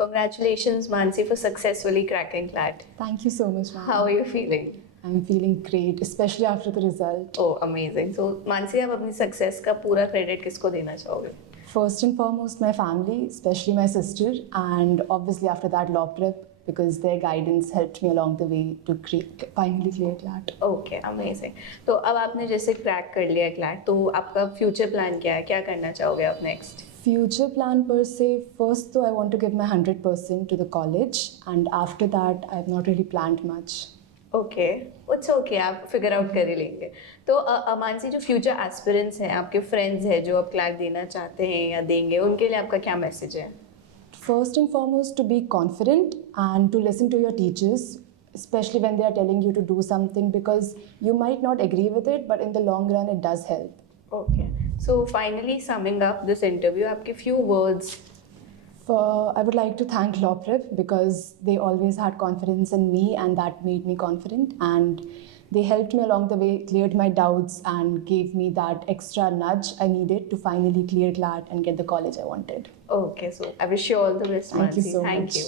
Congratulations, Mansi, for successfully cracking CLAT. Thank you so much, ma'am. How are you feeling? I'm feeling great, especially after the result. Oh, amazing. So, Mansi, आप अपनी success का पूरा credit किसको देना चाहोगे? First and foremost, my family, especially my sister, and obviously after that, law prep, because their guidance helped me along the way to finally clear CLAT. Okay, amazing. तो अब आपने जैसे crack कर लिया CLAT, तो आपका future plan क्या है? क्या करना चाहोगे आप next? Future plan per se, first though I want to give my 100% to the college, and after that I've not really planned much. Okay it's okay, आप फिगर आउट कर ही लेंगे. तो मानसी, जो फ्यूचर एस्पिरेंट्स हैं, आपके फ्रेंड्स हैं जो अब क्लैट देना चाहते हैं या देंगे, उनके लिए आपका क्या मैसेज है? First and foremost, to be confident and to listen to your teachers, especially when they are telling you to do something, because you might not agree with it, but in the long run it does help. Okay, so finally summing up this interview, आपके few words. I would like to thank Law Prep because they always had confidence in me and that made me confident, and they helped me along the way, cleared my doubts and gave me that extra nudge I needed to finally clear CLAT and get the college I wanted. Okay, so I wish you all the best, Thank you Mansi. so Thank much. you.